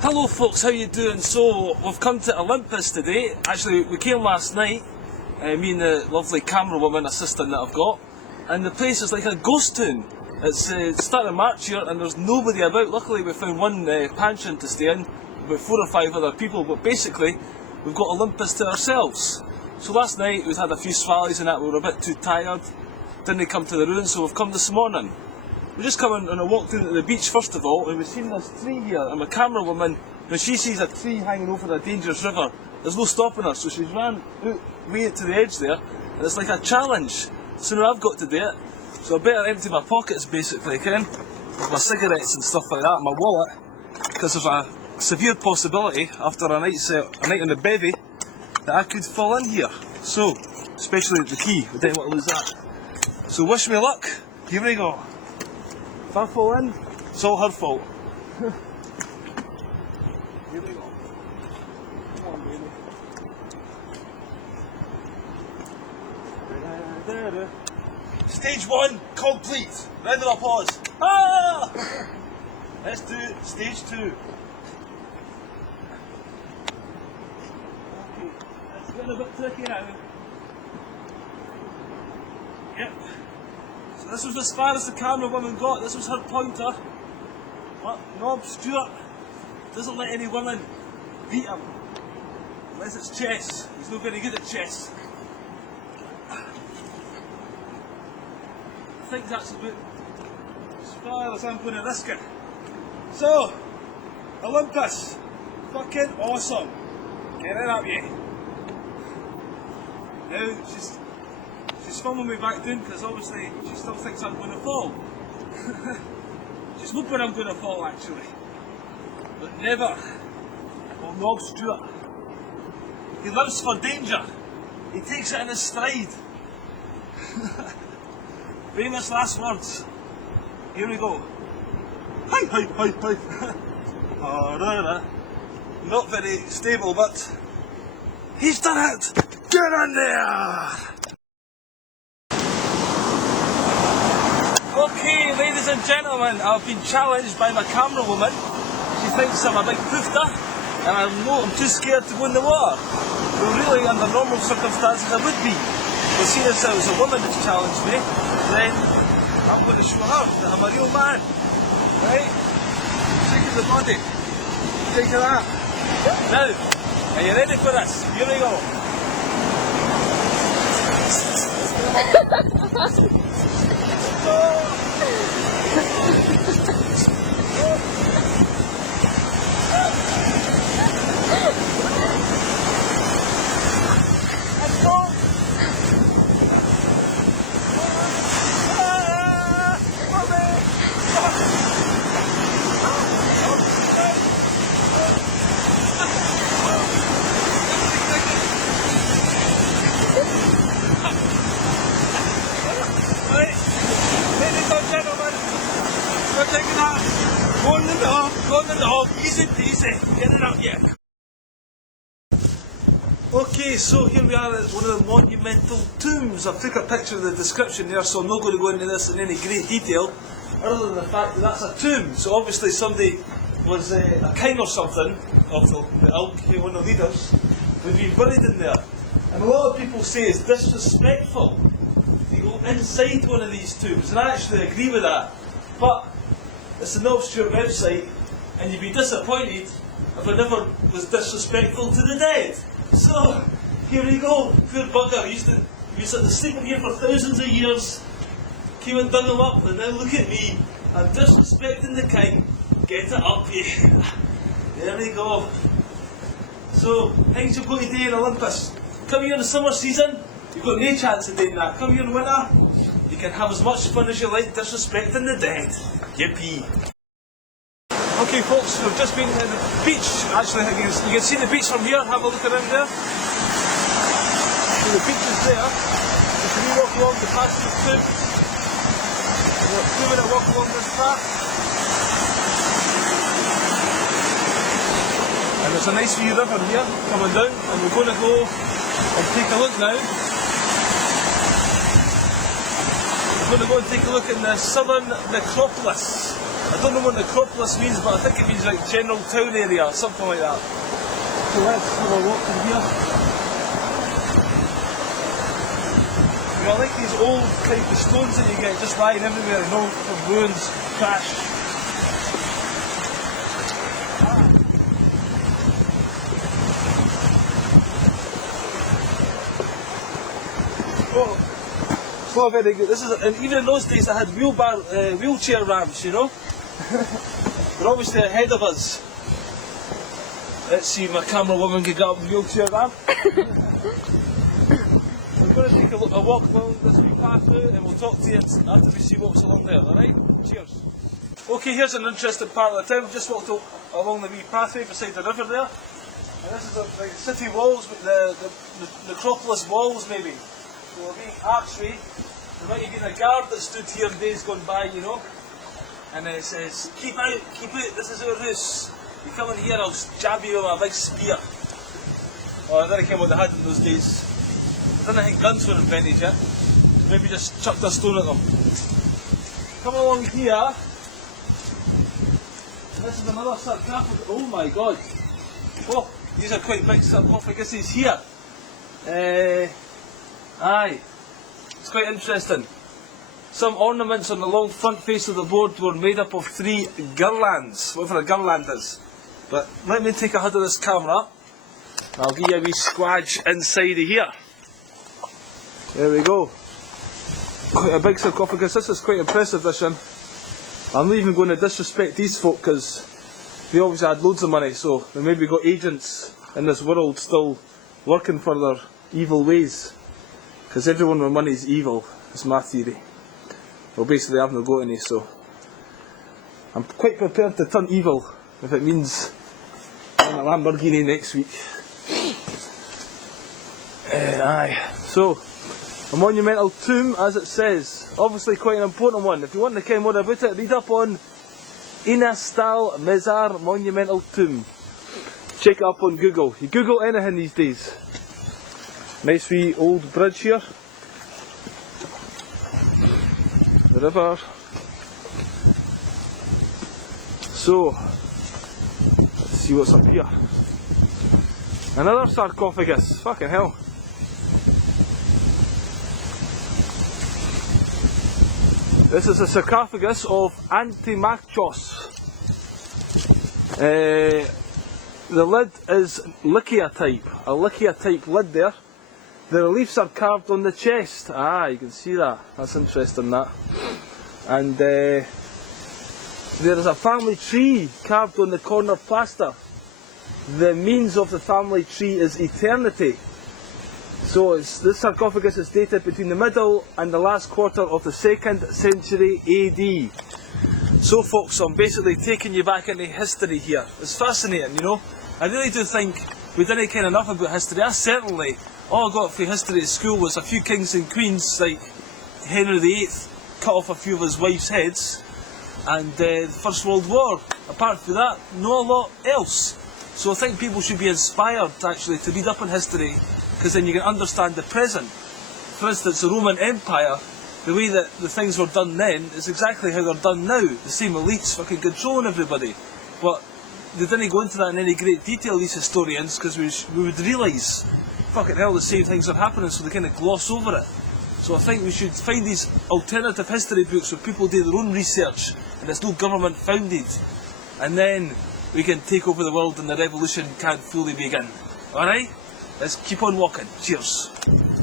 Hello folks, how you doing? So, we've come to Olympos today. Actually, we came last night, me and the lovely camera woman assistant that I've got, and the place is like a ghost town. It's start of March here and there's nobody about. Luckily we found one pension to stay in, about 4 or 5 other people, but basically we've got Olympos to ourselves. So last night we'd had a few swallows and that, we were a bit too tired, didn't come to the ruins, so we've come this morning. We just come in and I walked into the beach first of all, and we've seen this tree here, and my camera woman, when she sees a tree hanging over a dangerous river, there's no stopping her, so she's ran out, way to the edge there, and it's like a challenge. So now I've got to do it, so I better empty my pockets basically, Ken, with my cigarettes and stuff like that, my wallet, because there's a severe possibility after a night in the bevy that I could fall in here. So, especially the key, we didn't want to lose that. So wish me luck, here we go. If I fall in, it's all her fault. Here we go. Come on, baby. Stage 1 complete. Round of applause. Ah! Let's do stage 2. Okay, it's getting a bit tricky now. Yep. So this was as far as the camera woman got. This was her pointer. What? Nob Stewart doesn't let any woman beat him unless it's chess. He's not very good at chess. I think that's about as far as I'm going to risk it. So, Olympos, fucking awesome. Get it up, yeah. Now she's filming me back down because obviously she still thinks I'm going to fall. She's hoping I'm going to fall actually. But never. Well, Nob Stewart. He lives for danger. He takes it in his stride. Famous last words. Here we go. Hi, hi, hi, hi. Not very stable, but he's done it. Get in there. Okay, ladies and gentlemen, I've been challenged by my camera woman. She thinks I'm a big poofter, and I'm too scared to go in the water. Well, really, under normal circumstances, I would be. But seeing as it was a woman that's challenged me, then I'm going to show her that I'm a real man. Right? Shake the body. Take that. Now, are you ready for this? Here we go. Let's go. Go in the dog, easy peasy, get it out yet. Okay, so here we are at one of the monumental tombs. I've took a picture of the description there, so I'm not going to go into this in any great detail, other than the fact that that's a tomb. So obviously somebody was a king or something of the ilk, one of the leaders, who'd been buried in there. And a lot of people say it's disrespectful to go inside one of these tombs, and I actually agree with that. But it's the Nob Stewart website, and you'd be disappointed if I never was disrespectful to the dead. So, here we go. Poor bugger, he used to sleep in here for thousands of years, came and dug him up, and now look at me. I'm disrespecting the king. Get it up, yeah. There we go. So, things you've got to do in Olympos. Come here in the summer season, you've got no chance of doing that. Come here in winter, you can have as much fun as you like disrespecting the dead. Yippee. Okay folks, we've just been to the beach. Actually, you can see the beach from here. Have a look around there. So the beach is there. If we walk along the path to the tomb, we're 2-minute walk along this path. And there's a nice wee river here coming down, and we're going to go and take a look now. We're going to go and take a look in the southern necropolis. I don't know what necropolis means, but I think it means like general town area or something like that. So let's have a walk in here. You know, I like these old type of stones that you get just lying everywhere, you know, from ruins, crash. Oh, it's not very good. This is, and even in those days, I had wheelchair ramps, you know. They're obviously ahead of us. Let's see if my camera woman can get up the wheelchair ramp. We're going to take a walk along this wee path now, and we'll talk to you after we see what's along there, alright? Cheers. Okay, here's an interesting part of the town. We've just walked along the wee pathway beside the river there. And this is the city walls, the necropolis walls maybe. So a wee archway. There might have been a guard that stood here in days gone by, you know. And it says, keep out, this is our house. You come in here, I'll jab you with a big spear. Oh, I don't care what they had in those days. I don't think guns were invented yet. Maybe just chucked a stone at them. Come along here. This is another sarcophagus. Oh my god. Oh, these are quite big sarcophaguses here. Aye. It's quite interesting. Some ornaments on the long front face of the board were made up of 3 girlands, whatever a girland is. But let me take a HUD of this camera. I'll give you a wee squadge inside of here. There we go. Quite a big sarcophagus. This is quite impressive, this one. I'm not even going to disrespect these folk because they obviously had loads of money, so they maybe got agents in this world still working for their evil ways. Because everyone with money is evil, is my theory. Well, basically I've not got any, so I'm quite prepared to turn evil if it means buying a Lamborghini next week. Aye. So, a monumental tomb, as it says. Obviously quite an important one. If you want to know more about it, read up on Inastal Mezar Monumental Tomb. Check it up on Google. You Google anything these days. Nice wee old bridge here. The river. So, let's see what's up here. Another sarcophagus. Fucking hell. This is a sarcophagus of Antimachos. The lid is Lycia type, a Lycia type lid there. The reliefs are carved on the chest. Ah, you can see that. That's interesting, that. And there is a family tree carved on the corner plaster. The means of the family tree is eternity. So this sarcophagus is dated between the middle and the last quarter of the 2nd century AD. So folks, I'm basically taking you back into history here. It's fascinating, you know. I really do think we didn't care enough about history. I certainly, all I got for history at school was a few kings and queens, like Henry VIII cut off a few of his wife's heads, and the First World War. Apart from that, not a lot else. So I think people should be inspired actually to read up on history, because then you can understand the present. For instance, the Roman Empire, the way that the things were done then is exactly how they're done now. The same elites fucking controlling everybody. But they didn't go into that in any great detail, these historians, because we would realise, fucking hell, the same things are happening, so they kind of gloss over it. So I think we should find these alternative history books where people do their own research and it's no government founded. And then we can take over the world and the revolution can't fully begin. Alright? Let's keep on walking. Cheers.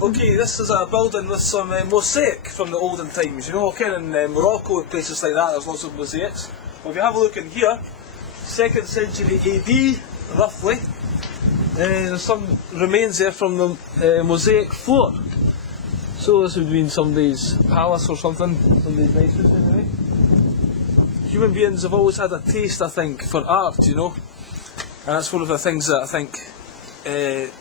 Okay, this is a building with some mosaic from the olden times. You know, kind of in Morocco and places like that, there's lots of mosaics. Well, if you have a look in here, 2nd century AD, roughly, there's some remains there from the mosaic floor. So this would have been somebody's palace or something, somebody's nice house anyway. Human beings have always had a taste, I think, for art, you know, and that's one of the things that I think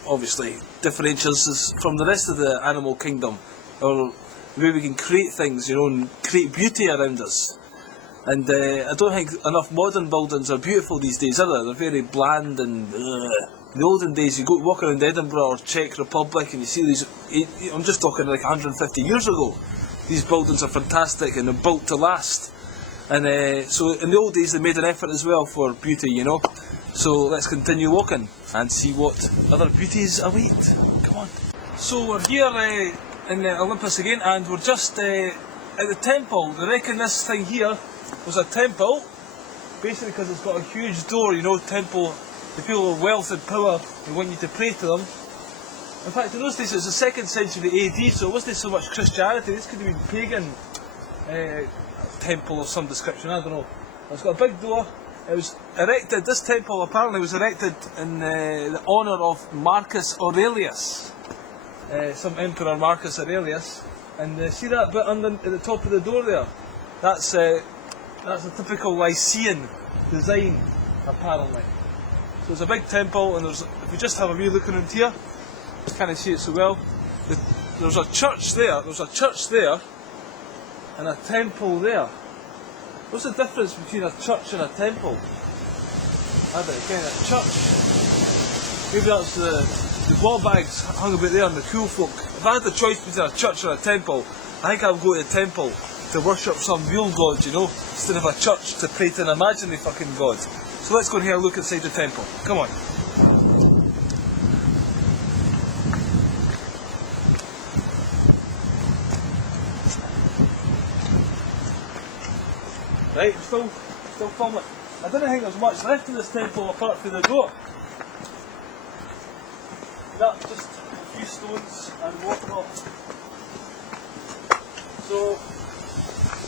obviously differentiates us from the rest of the animal kingdom, or the way we can create things, you know, and create beauty around us. And I don't think enough modern buildings are beautiful these days, are they? They're very bland and in the olden days, you go walk around Edinburgh or Czech Republic and you see these, I'm just talking like 150 years ago, these buildings are fantastic and they're built to last. And so in the old days they made an effort as well for beauty, you know. So let's continue walking and see what other beauties await. Come on. So we're here in Olympos again, and we're just at the temple. They reckon this thing here was a temple, basically because it's got a huge door, you know. Temple, the people of wealth and power, they want you to pray to them. In fact, in those days it was the 2nd century AD, so it wasn't so much Christianity. This could have been pagan temple of some description, I don't know. It's got a big door. It was erected, this temple apparently was erected in the honour of Marcus Aurelius, some Emperor Marcus Aurelius. And see that bit at the top of the door there? That's a typical Lycian design, apparently. So it's a big temple, and if you just have a wee look around here, you can't see it so well. There's a church there, and a temple there. What's the difference between a church and a temple? I don't know, a church. Maybe that's the ball bags hung about there and the cool folk. If I had the choice between a church and a temple, I think I would go to the temple to worship some real god, you know, instead of a church to pray to an imaginary fucking god. So let's go and have a look inside the temple. Come on. Right, still filming. I don't think there's much left in this temple apart from the door. That's just a few stones and whatnot. So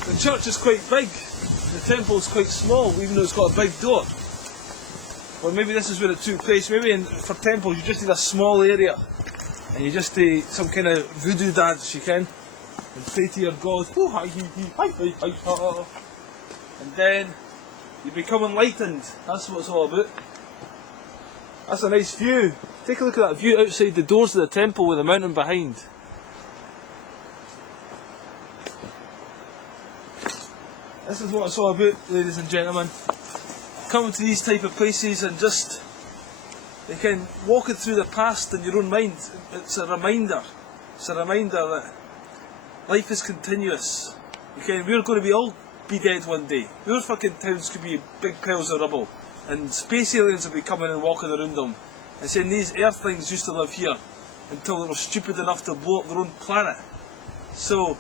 the church is quite big, the temple is quite small, even though it's got a big door. Or maybe this is where it took place. Maybe for temples you just need a small area, and you just do some kind of voodoo dance, you can, and pray to your god. And then you become enlightened. That's what it's all about. That's a nice view. Take a look at that view outside the doors of the temple with the mountain behind. This is what it's all about, ladies and gentlemen. Coming to these type of places and just, you can walk it through the past in your own mind. It's a reminder. It's a reminder that life is continuous. We're going to be dead one day. Your fucking towns could be big piles of rubble, and space aliens will be coming and walking around them and saying these earthlings used to live here until they were stupid enough to blow up their own planet. So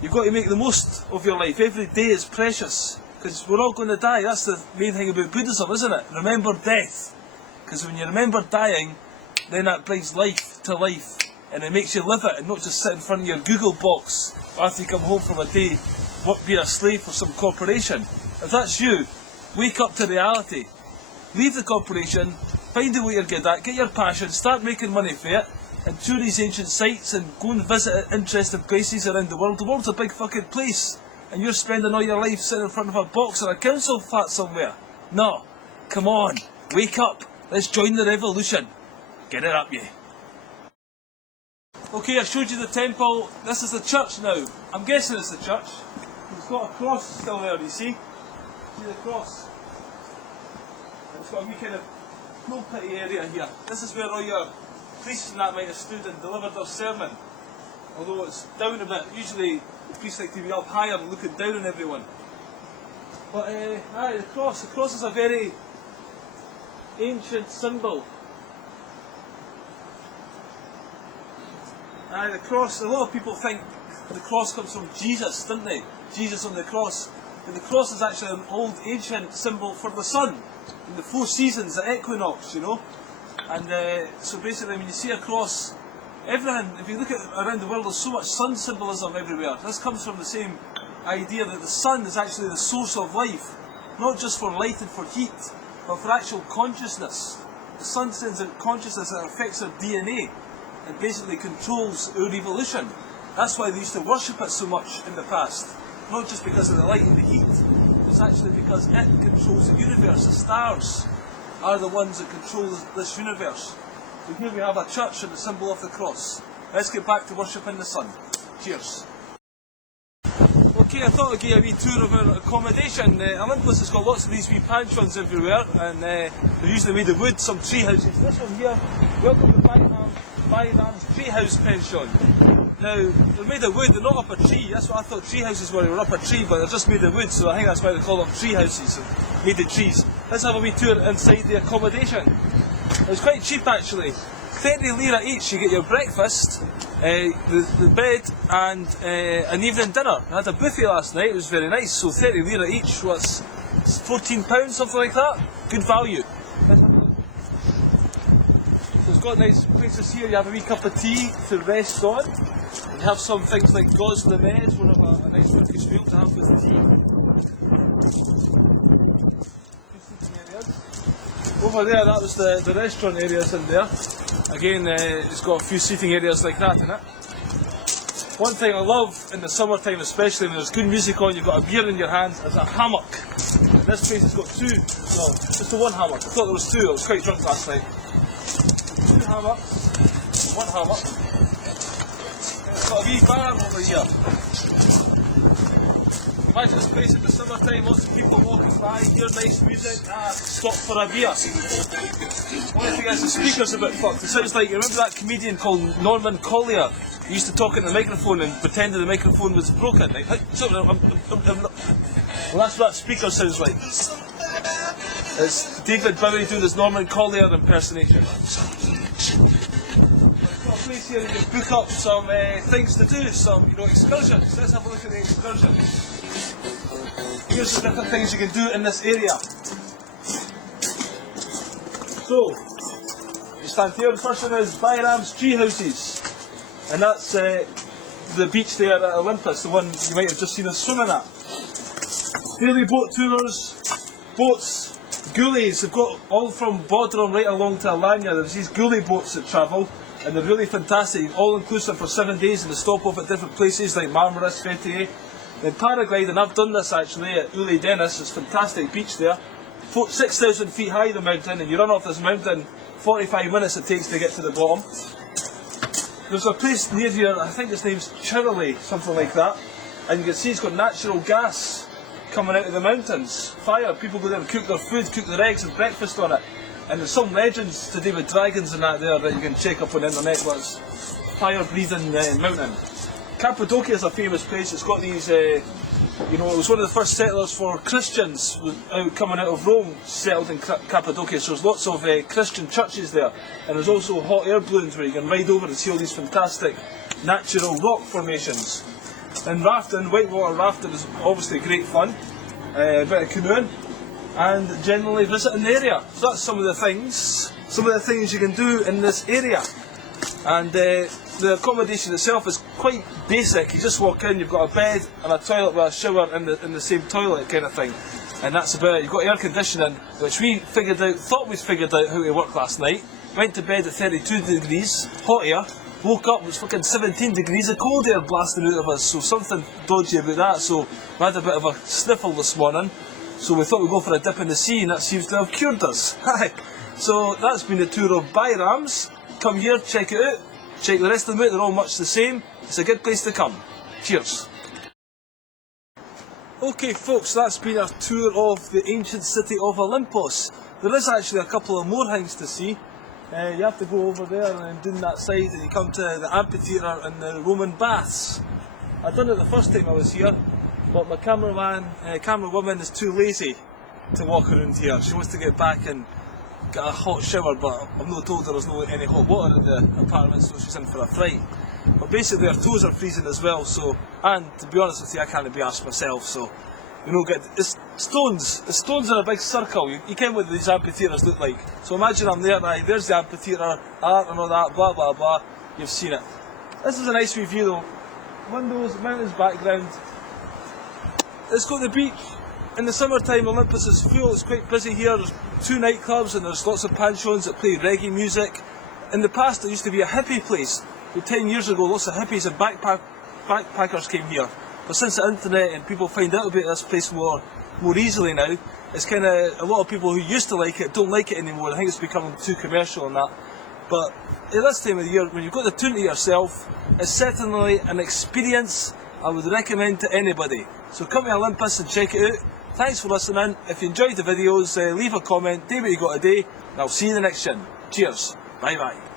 you've got to make the most of your life. Every day is precious, because we're all going to die. That's the main thing about Buddhism, isn't it? Remember death, because when you remember dying, then that brings life to life, and it makes you live it and not just sit in front of your Google box after you come home from a day being a slave for some corporation. If that's you, wake up to reality. Leave the corporation, find out what you're good at, get your passion, start making money for it, and tour these ancient sites and go and visit interesting places around the world. The world's a big fucking place, and you're spending all your life sitting in front of a box or a council flat somewhere. No, come on, wake up, let's join the revolution. Get it up, you. Okay, I showed you the temple. This is the church now. I'm guessing it's the church. It's got a cross still there, you see? See the cross? And it's got a wee kind of pulpit area here. This is where all your priests and that might have stood and delivered their sermon. Although it's down a bit. Usually the priests like to be up higher and looking down on everyone. But the cross is a very ancient symbol. The cross, a lot of people think the cross comes from Jesus, don't they? Jesus on the cross. But the cross is actually an old ancient symbol for the sun. In the 4 seasons, the equinox, you know. And so basically when you see a cross, everything, if you look at around the world, there's so much sun symbolism everywhere. This comes from the same idea that the sun is actually the source of life. Not just for light and for heat, but for actual consciousness. The sun sends out consciousness that affects our DNA and basically controls our evolution. That's why they used to worship it so much in the past. Not just because of the light and the heat, it's actually because it controls the universe. The stars are the ones that control this universe. So here we have a church and the symbol of the cross. Let's get back to worshipping the sun. Cheers. Okay, I thought I'd give you a wee tour of our accommodation. Olympos has got lots of these wee pensions everywhere, and they're usually made of wood, some tree houses. This one here, welcome to Five Arms Tree House Pension. Now, they're made of wood, they're not up a tree. That's what I thought tree houses were. They were up a tree, but they're just made of wood, so I think that's why they call them tree houses, and made of trees. Let's have a wee tour inside the accommodation. It's quite cheap actually. 30 lira each, you get your breakfast, the bed, and an evening dinner. I had a buffet last night, it was very nice, so 30 lira each, what's £14, something like that? Good value. So it's got nice places here, you have a wee cup of tea to rest on. You have some things like gauze for the beds, one of a nice Turkish meal to have with the tea. Over there, that was the restaurant areas in there. Again, it's got a few seating areas like that in it. One thing I love in the summertime, especially when there's good music on, you've got a beer in your hands, is a hammock. And this place has got two, no, just the one hammock. I thought there was two, I was quite drunk last night. Two hammocks, one hammock. And it's got a wee bar over here. Imagine this place in the summertime, lots of people walking by, hear nice music, stop for a beer. Only thing is the speaker's a bit fucked. It sounds like, you remember that comedian called Norman Collier? He used to talk in the microphone and pretend that the microphone was broken. Like, well, that's what that speaker sounds like. It's David Bowie doing his Norman Collier impersonation. Place here you can book up some things to do, some excursions. Let's have a look at the excursions. Here's the different things you can do in this area. So, you stand here, the first one is Bayram's tree houses, and that's the beach there at Olympos, the one you might have just seen us swimming at. Daily boat tours, boats, goolies. They've got all from Bodrum right along to Alanya. There's these goolie boats that travel, and they're really fantastic, all inclusive for 7 days, and they stop off at different places like Marmaris, Fethiye. Then paragliding, I've done this actually at Uli Dennis, it's a fantastic beach there. 6,000 feet high the mountain, and you run off this mountain, 45 minutes it takes to get to the bottom. There's a place near here, I think its name's Chirley, something like that, and you can see it's got natural gas coming out of the mountains. Fire, people go there and cook their food, cook their eggs and breakfast on it. And there's some legends to do with dragons and that there that you can check up on the internet, but it's fire-breathing mountain. Cappadocia is a famous place. It's got these, it was one of the first settlers for Christians coming out of Rome, settled in Cappadocia. So there's lots of Christian churches there. And there's also hot air balloons where you can ride over and see all these fantastic natural rock formations. And rafting, whitewater rafting is obviously great fun. A bit of canoeing. And generally visiting the area. So that's some of the things you can do in this area. And the accommodation itself is quite basic. You just walk in, you've got a bed and a toilet with a shower in the same toilet kind of thing. And that's about it. You've got air conditioning, which we thought we'd figured out how to work last night. Went to bed at 32 degrees, hot air. Woke up, it was fucking 17 degrees of cold air blasting out of us. So something dodgy about that. So we had a bit of a sniffle this morning. So we thought we'd go for a dip in the sea, and that seems to have cured us. So that's been the tour of Bayram's. Come here, check it out. Check the rest of them out, they're all much the same. It's a good place to come. Cheers. Okay folks, that's been our tour of the ancient city of Olympos. There is actually a couple of more things to see. You have to go over there and then down that side and you come to the amphitheatre and the Roman baths. I done it the first time I was here, but my camerawoman is too lazy to walk around here. She wants to get back and get a hot shower, but I've not told her there's no any hot water in the apartment, so she's in for a fright. But basically her toes are freezing as well, so, and to be honest with you, I can't be arsed myself, so, it's stones. The stones are a big circle. You can't what these amphitheatres look like. So imagine I'm there, there's the amphitheatre, art and all that, blah blah blah, you've seen it. This is a nice review though. Windows, mountains background. It's got the beach. In the summertime, Olympos is full, it's quite busy here. There's 2 nightclubs and there's lots of pensions that play reggae music. In the past, it used to be a hippie place. About 10 years ago, lots of hippies and backpackers came here. But since the internet and people find out about this place more easily now, it's kind of, a lot of people who used to like it don't like it anymore. I think it's becoming too commercial and that. But at this time of the year, when you've got the tune to yourself, it's certainly an experience I would recommend to anybody. So come to Olympos and check it out. Thanks for listening. If you enjoyed the videos, leave a comment, do what you got today, and I'll see you in the next one. Cheers. Bye bye.